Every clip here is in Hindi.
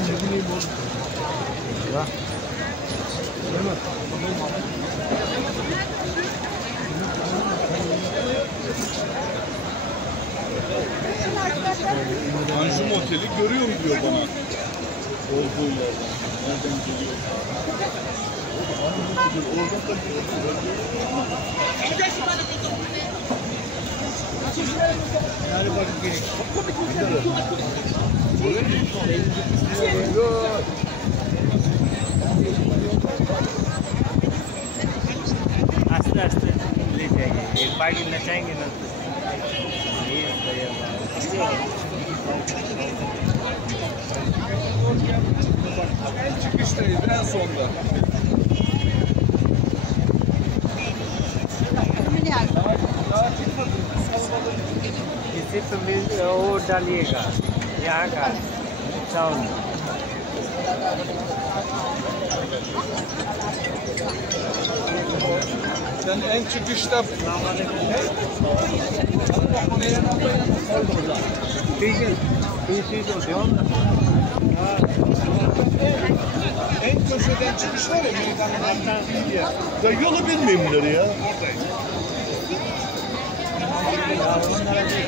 Anjum Oteli görüyor mu diyor bana. Olduğuyla. Nereden geliyor? Oradan da nerede bakıp gerek? आस्ते आस्ते ले जाएंगे, एक बाइक नचाएंगे ना çıkıştayız en sonda. इसी पे मिल वो डालिएगा यहाँ का sound Sen en çıkışta en köşeden çıkış var ya meydanın değil ya. Ya yolu bilmiyorlar ya.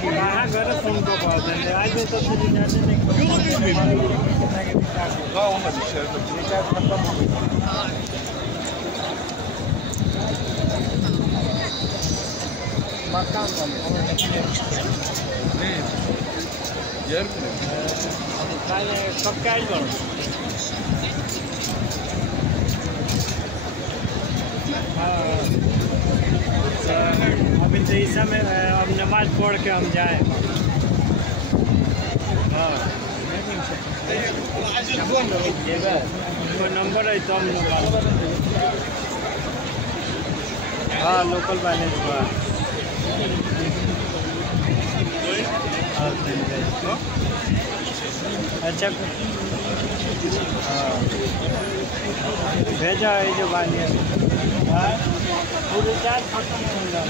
कहाँ गएर सुनको पर्दैन अहिले त फेरि Yolu bilmiyorum. Daha olmaz içeride. मकान Ne? Yer mi? सब कैश गर्नु अभी तो इस समय अब नमाज पढ़ के हम जाए नंबर है तो हम हाँ लोकल बैलेंस हुआ अच्छा हाँ भेजा है जो बानिया पूरे चार खत्म हो गया